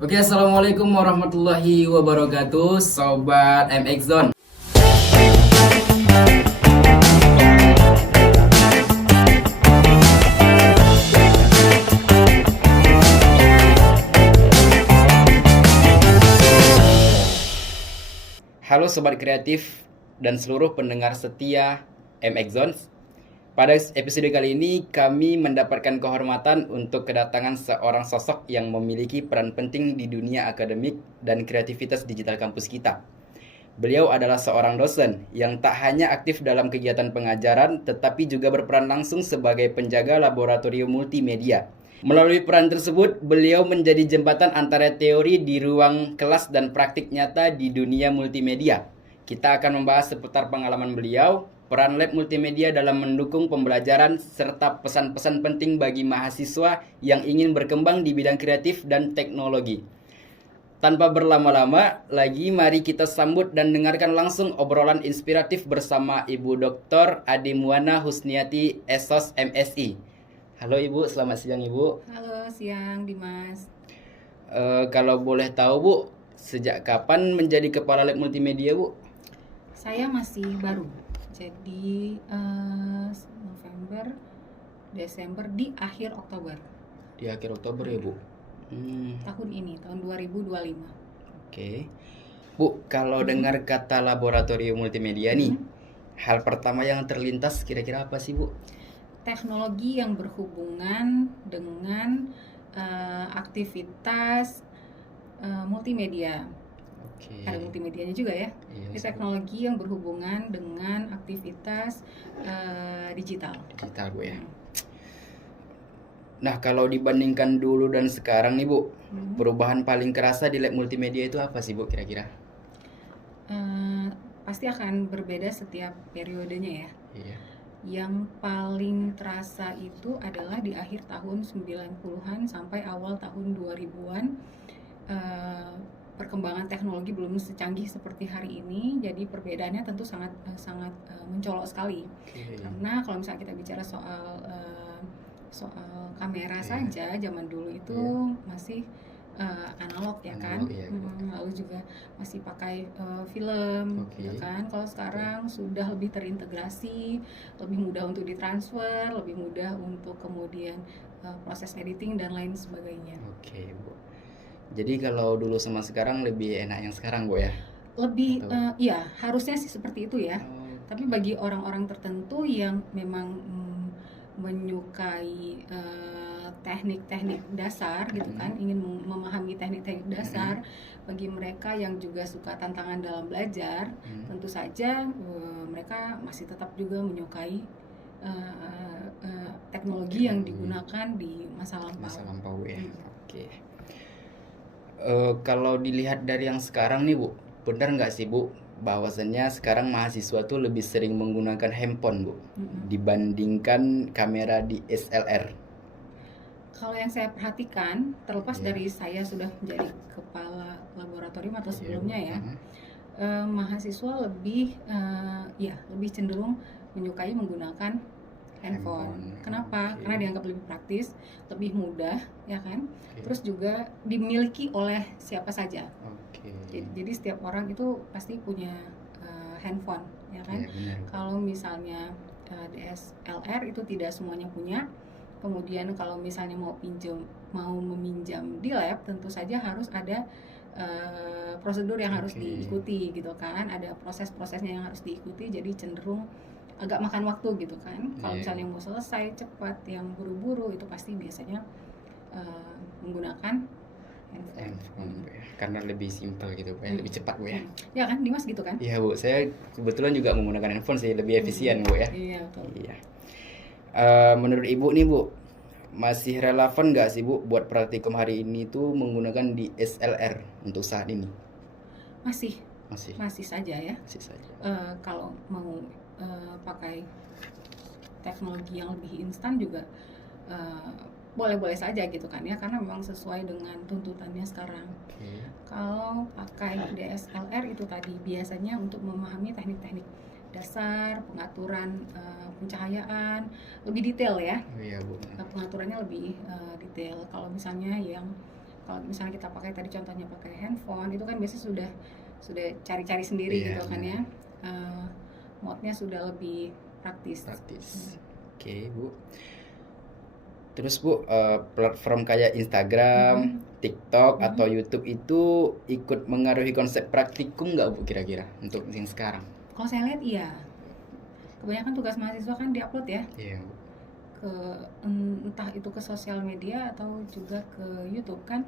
Oke, assalamualaikum warahmatullahi wabarakatuh, Sobat MX Zone. Halo Sobat Kreatif dan seluruh pendengar setia MX Zone. Pada episode kali ini kami mendapatkan kehormatan untuk kedatangan seorang sosok yang memiliki peran penting di dunia akademik dan kreativitas digital kampus kita. Beliau adalah seorang dosen yang tak hanya aktif dalam kegiatan pengajaran, tetapi juga berperan langsung sebagai penjaga laboratorium multimedia. Melalui peran tersebut, beliau menjadi jembatan antara teori di ruang kelas dan praktik nyata di dunia multimedia. Kita akan membahas seputar pengalaman beliau, peran lab multimedia dalam mendukung pembelajaran, serta pesan-pesan penting bagi mahasiswa yang ingin berkembang di bidang kreatif dan teknologi. Tanpa berlama-lama lagi, mari kita sambut dan dengarkan langsung obrolan inspiratif bersama Ibu Dr. Ade Muana Husniati, Esos MSI. Halo Ibu, selamat siang Ibu. Halo, siang Dimas. Kalau boleh tahu Bu, sejak kapan menjadi kepala lab multimedia Bu? Saya masih baru, jadi November, Desember, di akhir Oktober Di akhir Oktober ya Bu? tahun ini, tahun 2025. Oke. Bu, kalau dengar kata laboratorium multimedia nih, hal pertama yang terlintas kira-kira apa sih Bu? Teknologi yang berhubungan dengan aktivitas multimedia. Oke. Ada multimedianya juga ya. Iya, Ini teknologi yang berhubungan dengan aktivitas digital. digital Bu ya. Nah, kalau dibandingkan dulu dan sekarang nih Bu, perubahan paling kerasa di lab multimedia itu apa sih Bu kira-kira? Pasti akan berbeda setiap periodenya ya. Iya. Yang paling terasa itu adalah di akhir tahun 90-an sampai awal tahun 2000-an. Perkembangan teknologi belum secanggih seperti hari ini, jadi perbedaannya tentu sangat mencolok sekali. Oke. Karena kalau misalnya kita bicara soal kamera saja, zaman dulu itu masih analog ya kan. Analog, iya. Lalu juga masih pakai film gitu kan. Kalau sekarang sudah lebih terintegrasi, lebih mudah untuk ditransfer, lebih mudah untuk kemudian proses editing dan lain sebagainya. Oke, Bu. Jadi kalau dulu sama sekarang lebih enak yang sekarang, Bu ya? Lebih Atau- ya harusnya sih seperti itu ya. Tapi bagi orang-orang tertentu yang memang menyukai teknik-teknik dasar gitu kan, ingin memahami teknik-teknik dasar, bagi mereka yang juga suka tantangan dalam belajar, tentu saja mereka masih tetap juga menyukai teknologi yang digunakan di masa lampau. masa lampau ya. Oke. Kalau dilihat dari yang sekarang nih Bu, benar nggak sih Bu bahwasannya sekarang mahasiswa tuh lebih sering menggunakan handphone Bu dibandingkan kamera DSLR? Kalau yang saya perhatikan, terlepas dari saya sudah menjadi kepala laboratorium atau sebelumnya ya, mahasiswa lebih cenderung menyukai menggunakan handphone. Kenapa? Karena dianggap lebih praktis, lebih mudah, ya kan? Terus juga dimiliki oleh siapa saja. Jadi setiap orang itu pasti punya handphone, ya kan? Kalau misalnya DSLR itu tidak semuanya punya. Kemudian kalau misalnya mau meminjam di lab, tentu saja harus ada prosedur yang harus diikuti gitu kan, ada proses-prosesnya yang harus diikuti, jadi cenderung agak makan waktu gitu kan. Kalau misalnya mau selesai cepat, yang buru-buru itu pasti biasanya menggunakan handphone. Ya. Karena lebih simpel gitu Bu ya, lebih cepat Bu ya. Ya kan, Dimas gitu kan? Iya Bu, saya kebetulan juga menggunakan handphone sih, lebih efisien Bu ya. Iya betul. Iya. Menurut Ibu nih Bu, masih relevan nggak sih Bu buat praktikum hari ini tuh menggunakan DSLR untuk saat ini? Masih saja ya. Masih saja. Kalau mau pakai teknologi yang lebih instan juga boleh-boleh saja gitu kan ya, karena memang sesuai dengan tuntutannya sekarang. Kalau pakai DSLR itu tadi biasanya untuk memahami teknik-teknik dasar, pengaturan pencahayaan lebih detail ya. Iya Bu. Pengaturannya lebih detail. Kalau misalnya yang kalau misalnya kita pakai tadi contohnya pakai handphone itu kan biasanya sudah cari-cari sendiri gitu kan ya. Mode-nya sudah lebih praktis. Oke, Bu. Terus Bu, platform kayak Instagram, TikTok atau YouTube itu ikut mengaruhi konsep praktikum nggak Bu kira-kira untuk yang sekarang? Kalau saya lihat iya. Kebanyakan tugas mahasiswa kan diupload ya. Iya, Bu. Entah itu ke sosial media atau juga ke YouTube kan.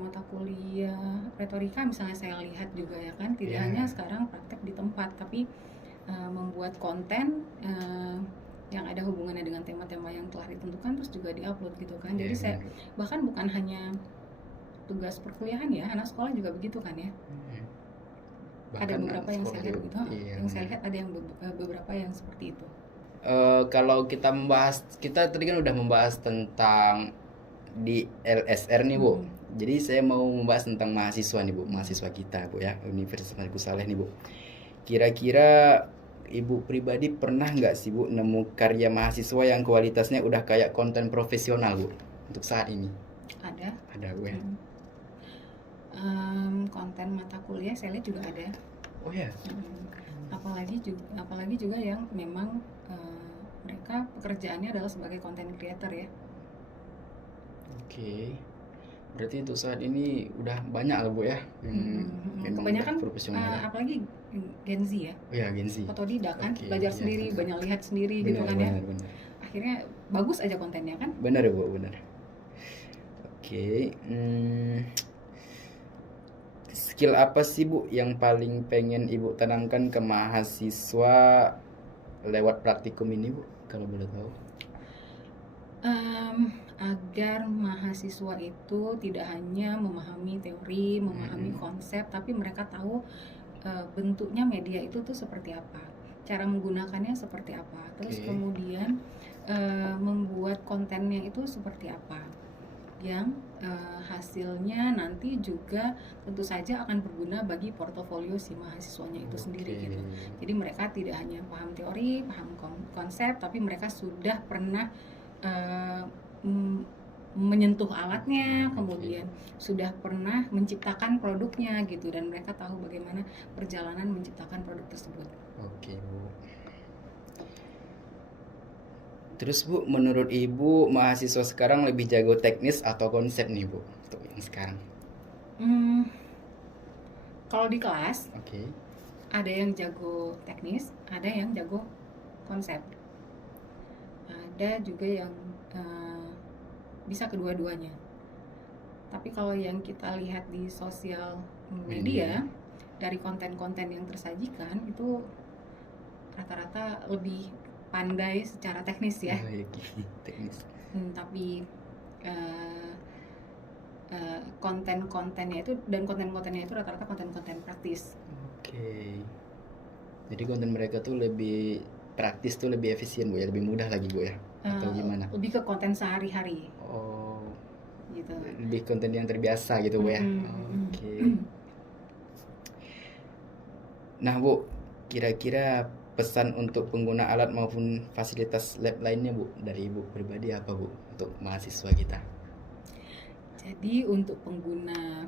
Mata kuliah retorika misalnya saya lihat juga ya kan, tidak hanya sekarang praktek di tempat, tapi membuat konten yang ada hubungannya dengan tema-tema yang telah ditentukan terus juga diupload gitu kan. Jadi saya bahkan bukan hanya tugas perkuliahan ya, anak sekolah juga begitu kan ya. Ada beberapa yang saya lihat begitu, yang saya lihat ada yang beberapa yang seperti itu. Kalau kita tadi kan udah membahas tentang di LSR nih Bu. Jadi saya mau membahas tentang mahasiswa nih Bu, mahasiswa kita Bu ya, Universitas Gus Saleh nih Bu. Kira-kira Ibu pribadi pernah nggak sih Bu nemu karya mahasiswa yang kualitasnya udah kayak konten profesional Bu untuk saat ini? Ada Bu ya. Konten mata kuliah saya lihat juga ada. Oh ya. Apalagi juga yang memang mereka pekerjaannya adalah sebagai content creator ya. Oke. Berarti untuk saat ini udah banyak lah Bu ya. Kebanyakan profesional. Apalagi Gen Z ya. Oh ya, Gen Z. Otodidak kan, belajar sendiri, banyak lihat sendiri gitu kan ya. Benar. Akhirnya bagus aja kontennya kan. Benar ya Bu, benar. Oke. Skill apa sih Bu yang paling pengen Ibu tanamkan ke mahasiswa lewat praktikum ini Bu, kalau boleh tahu? Agar mahasiswa itu tidak hanya memahami teori, memahami konsep, tapi mereka tahu bentuknya media itu tuh seperti apa, cara menggunakannya seperti apa, terus kemudian membuat kontennya itu seperti apa, yang hasilnya nanti juga tentu saja akan berguna bagi portofolio si mahasiswanya itu sendiri gitu. Jadi mereka tidak hanya paham teori, paham konsep, tapi mereka sudah pernah menyentuh alatnya, kemudian sudah pernah menciptakan produknya gitu, dan mereka tahu bagaimana perjalanan menciptakan produk tersebut. Oke Bu. Terus Bu, menurut Ibu mahasiswa sekarang lebih jago teknis atau konsep nih Bu untuk yang sekarang? Kalau di kelas, ada yang jago teknis, ada yang jago konsep, ada juga yang bisa kedua-duanya. Tapi kalau yang kita lihat di sosial media, dari konten-konten yang tersajikan itu rata-rata lebih pandai secara teknis ya. Teknis. Tapi konten-kontennya itu rata-rata konten-konten praktis. Jadi konten mereka tuh lebih praktis, tuh lebih efisien Bu ya, lebih mudah lagi Bu ya, atau gimana? Lebih ke konten sehari-hari. Gitu. Lebih konten yang terbiasa gitu Bu ya. Nah Bu, kira-kira pesan untuk pengguna alat maupun fasilitas lab lainnya Bu dari Ibu pribadi apa Bu untuk mahasiswa kita? Jadi untuk pengguna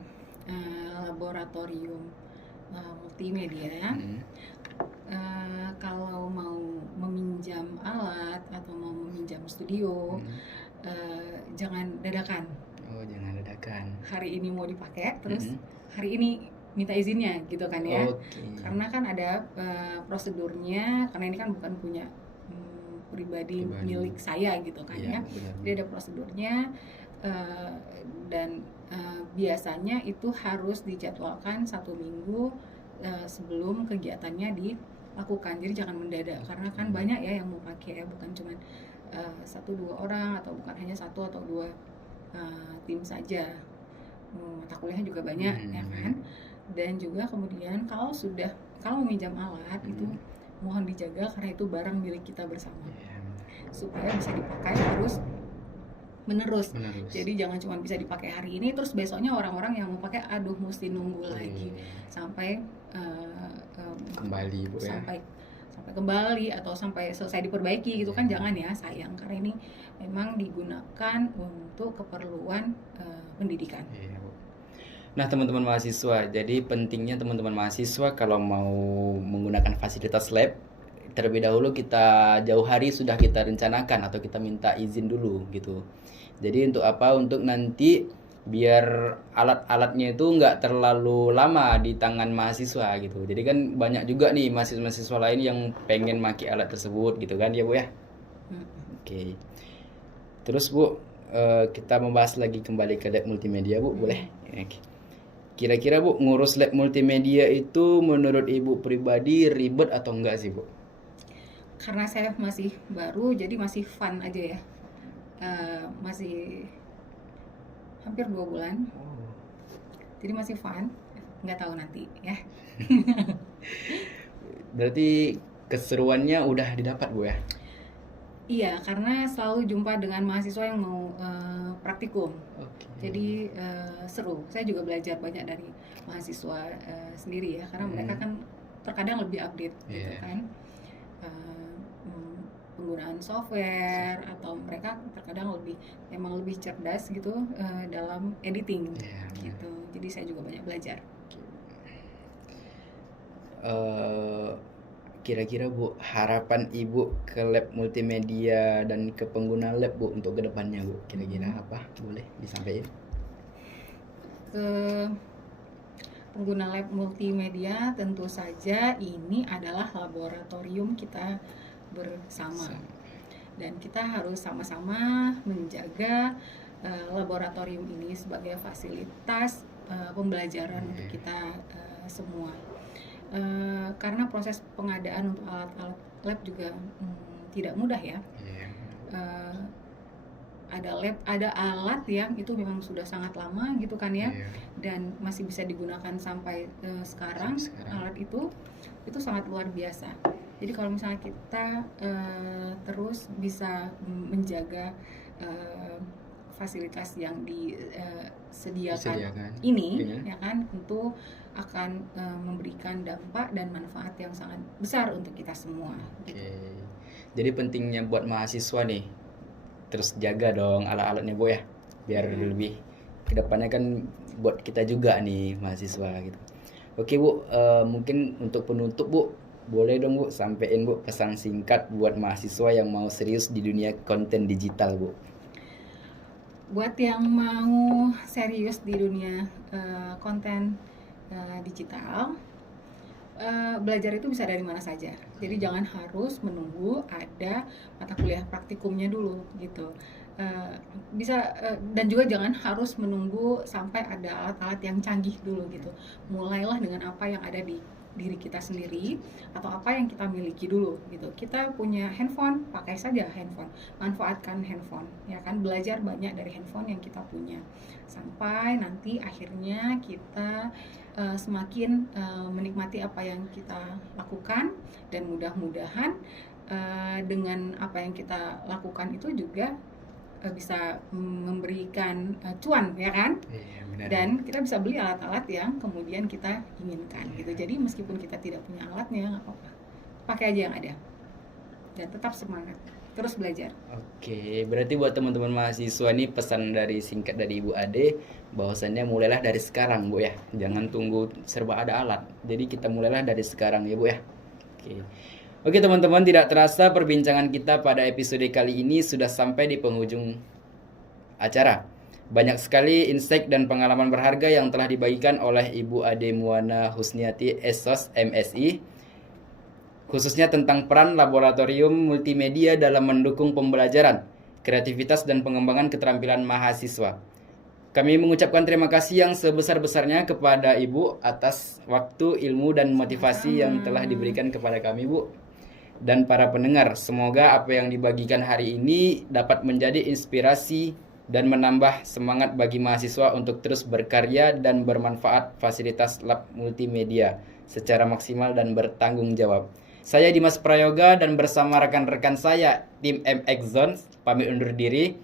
laboratorium multimedia, kalau mau meminjam alat atau mau meminjam studio, jangan dadakan. Jangan dadakan. Hari ini mau dipakai, terus hari ini minta izinnya gitu kan ya. Karena kan ada prosedurnya, karena ini kan bukan punya pribadi milik saya gitu kan ya. Jadi ada prosedurnya, dan biasanya itu harus dijadwalkan 1 minggu sebelum kegiatannya dilakukan. Jadi jangan mendadak, karena kan banyak ya yang mau pakai ya, bukan cuma 1-2 orang atau bukan hanya 1 atau 2 tim saja. Mata kuliahnya juga banyak ya kan. Dan juga kemudian kalau meminjam alat itu mohon dijaga, karena itu barang milik kita bersama, supaya bisa dipakai terus menerus. Jadi jangan cuma bisa dipakai hari ini terus besoknya orang-orang yang mau pakai mesti nunggu lagi sampai kembali Bu ya. Sampai kembali atau sampai selesai diperbaiki gitu kan, jangan ya, sayang, karena ini memang digunakan untuk keperluan pendidikan. Iya, Bu. Nah, teman-teman mahasiswa, jadi pentingnya teman-teman mahasiswa kalau mau menggunakan fasilitas lab, terlebih dahulu kita jauh hari sudah kita rencanakan atau kita minta izin dulu gitu. Jadi untuk apa? Untuk nanti biar alat-alatnya itu nggak terlalu lama di tangan mahasiswa gitu. Jadi kan banyak juga nih mahasiswa-mahasiswa lain yang pengen pakai alat tersebut gitu kan ya Bu ya. Hmm. Oke. Terus Bu, kita membahas lagi kembali ke lab multimedia Bu, boleh? Oke. Kira-kira Bu, ngurus lab multimedia itu menurut Ibu pribadi ribet atau enggak sih Bu? Karena saya masih baru, jadi masih fun aja ya. Masih hampir 2 bulan, jadi masih fun. Nggak tahu nanti ya. Berarti keseruannya udah didapat Bu ya? Iya, karena selalu jumpa dengan mahasiswa yang mau praktikum. Oke. Jadi seru. Saya juga belajar banyak dari mahasiswa sendiri ya, karena mereka kan terkadang lebih update gitu Iya. kan. Penggunaan software atau mereka terkadang memang lebih cerdas gitu dalam editing Iya, benar. gitu. Jadi saya juga banyak belajar. Kira-kira Bu, harapan Ibu ke lab multimedia dan ke pengguna lab Bu untuk kedepannya Bu, kira-kira apa? Boleh disampaikan? Ke pengguna lab multimedia, tentu saja ini adalah laboratorium kita bersama, dan kita harus sama-sama menjaga laboratorium ini sebagai fasilitas pembelajaran untuk kita semua. Karena proses pengadaan untuk alat-alat lab juga tidak mudah ya. Ada alat yang itu memang sudah sangat lama gitu kan ya, dan masih bisa digunakan sampai sekarang. Alat itu sangat luar biasa. Jadi kalau misalnya kita terus bisa menjaga fasilitas yang disediakan ini ya kan, tentu akan memberikan dampak dan manfaat yang sangat besar untuk kita semua. Jadi pentingnya buat mahasiswa nih, terus jaga dong alat-alatnya Bu ya, biar lebih kedepannya kan buat kita juga nih mahasiswa gitu. Oke Bu, mungkin untuk penutup Bu, boleh dong Bu sampein Bu pesan singkat buat mahasiswa yang mau serius di dunia konten digital Bu. Buat yang mau serius di dunia konten digital, belajar itu bisa dari mana saja. Jadi jangan harus menunggu ada mata kuliah praktikumnya dulu gitu. Dan juga jangan harus menunggu sampai ada alat-alat yang canggih dulu gitu. Mulailah dengan apa yang ada di diri kita sendiri atau apa yang kita miliki dulu gitu. Kita punya handphone, pakai saja handphone, manfaatkan handphone ya kan, belajar banyak dari handphone yang kita punya sampai nanti akhirnya kita semakin menikmati apa yang kita lakukan, dan mudah-mudahan dengan apa yang kita lakukan itu juga bisa memberikan cuan ya kan. Dan kita bisa beli alat-alat yang kemudian kita inginkan gitu. Jadi meskipun kita tidak punya alatnya, nggak apa-apa, pakai aja yang ada dan tetap semangat terus belajar. Oke, berarti buat teman-teman mahasiswa nih pesan dari singkat dari Ibu Ade, bahwasannya mulailah dari sekarang Bu ya, jangan tunggu serba ada alat. Jadi kita mulailah dari sekarang ya Bu ya. Oke teman-teman, tidak terasa perbincangan kita pada episode kali ini sudah sampai di penghujung acara. Banyak sekali insight dan pengalaman berharga yang telah dibagikan oleh Ibu Ade Muana Husniati SOS MSI, khususnya tentang peran laboratorium multimedia dalam mendukung pembelajaran, kreativitas dan pengembangan keterampilan mahasiswa. Kami mengucapkan terima kasih yang sebesar-besarnya kepada Ibu atas waktu, ilmu, dan motivasi yang telah diberikan kepada kami Bu. Dan para pendengar, semoga apa yang dibagikan hari ini dapat menjadi inspirasi dan menambah semangat bagi mahasiswa untuk terus berkarya dan bermanfaat fasilitas lab multimedia secara maksimal dan bertanggung jawab. Saya Dimas Prayoga dan bersama rekan-rekan saya tim MX Zone pamit undur diri.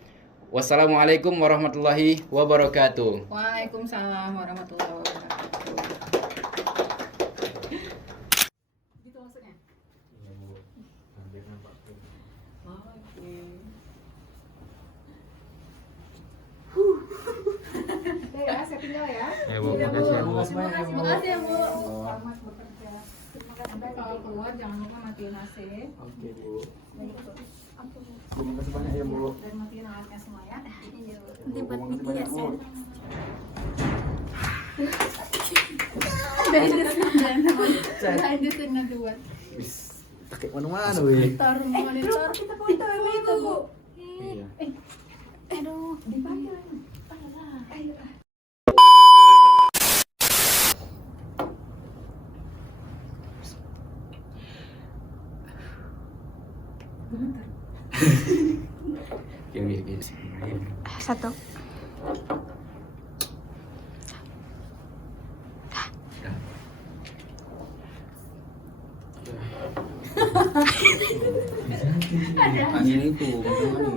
Wassalamualaikum warahmatullahi wabarakatuh. Waalaikumsalam warahmatullahi wabarakatuh. Gitu maksudnya? Iya Bu, hampir nampak. Oke. ya, saya tinggal ya. Ya Bu, makasih ya Bu. Terima kasih ya Bu. Selamat bekerja. Terima kasih. Anda kalau keluar jangan lupa matiin AC. Oke Bu. Terima Terima kasih banyak ya Bu. Dan matiin alatnya semua ya. Nanti buat Miki ya Bu. Lanjut dengan dua. Wis, pakai mana-mana weh. Taruh monitor. Kita foto itu Bu. Iya. Aduh, dipanggil. Ayo. Oke. Satu. Angin itu, macam mana?